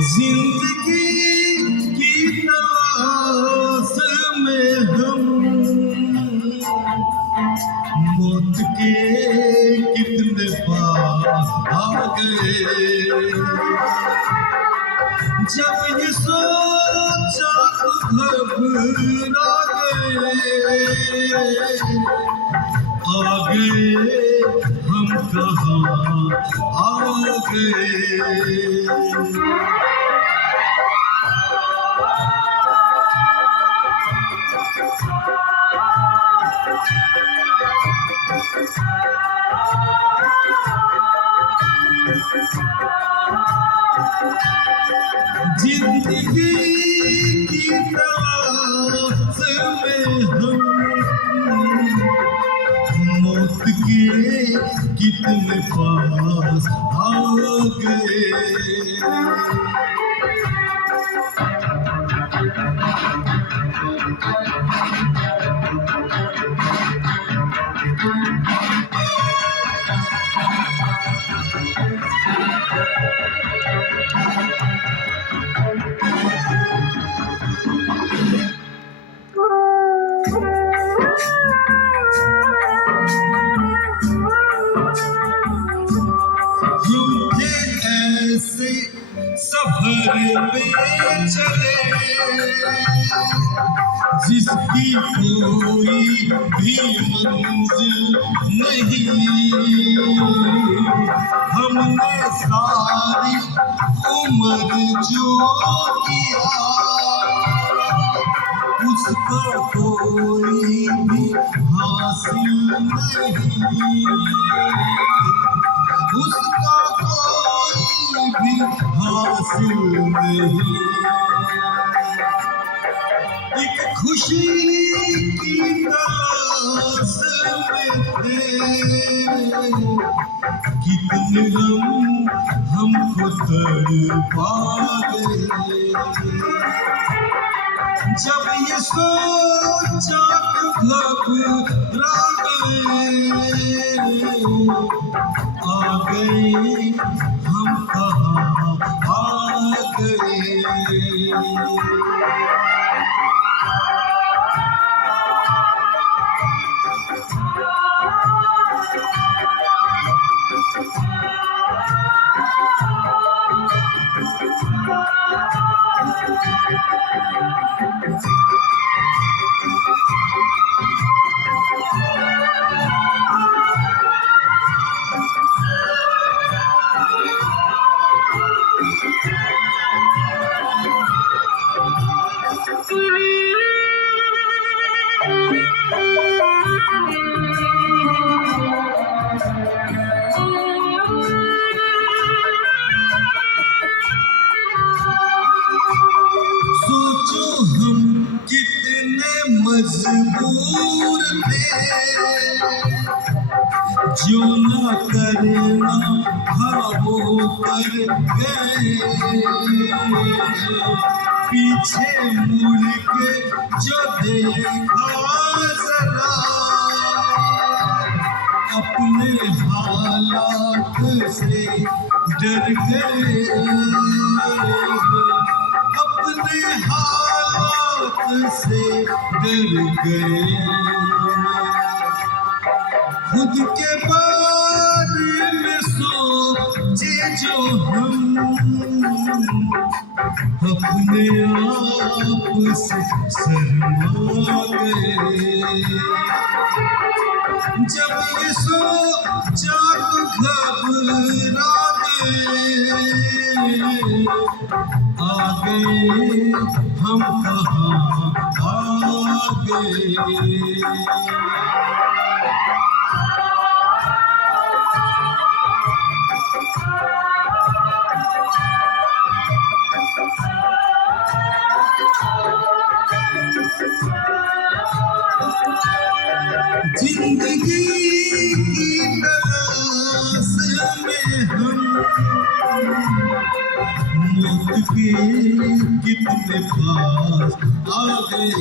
जिंदगी की तलाश में हम मौत के कितने पास आ गए। जब ये सोचा तो घबरा गए। आ गए हम कहाँ आ गए। जिंदगी की तलाश में हम मौत के कितने पास आ गए। ऐसे सफर में चले जिसकी कोई भी मंजिल नहीं। हमने सारी उम्र जो किया उसका कोई भी हासिल नहीं। उसका कोई भी हासिल नहीं। एक खुशी की तलाश में थे कितने गम हमको तड़पा गए। जब ये सोचा तो घबरा गए। आ गए हम कहाँ आ गए। मजबूर थे जो न करना था वो कर गए। पीछे मुड़ के जो देखा जरा अपने हालात से डर गए। अपने हालात से डर गए। खुद के बारे में सोचे जो हम अपने आप से शर्मा गए। जब ये सोचा तो घबरा गए। आ गए हम कहाँ आ गए। जिंदगी की तलाश में हम मौत के कितने पास आ गए।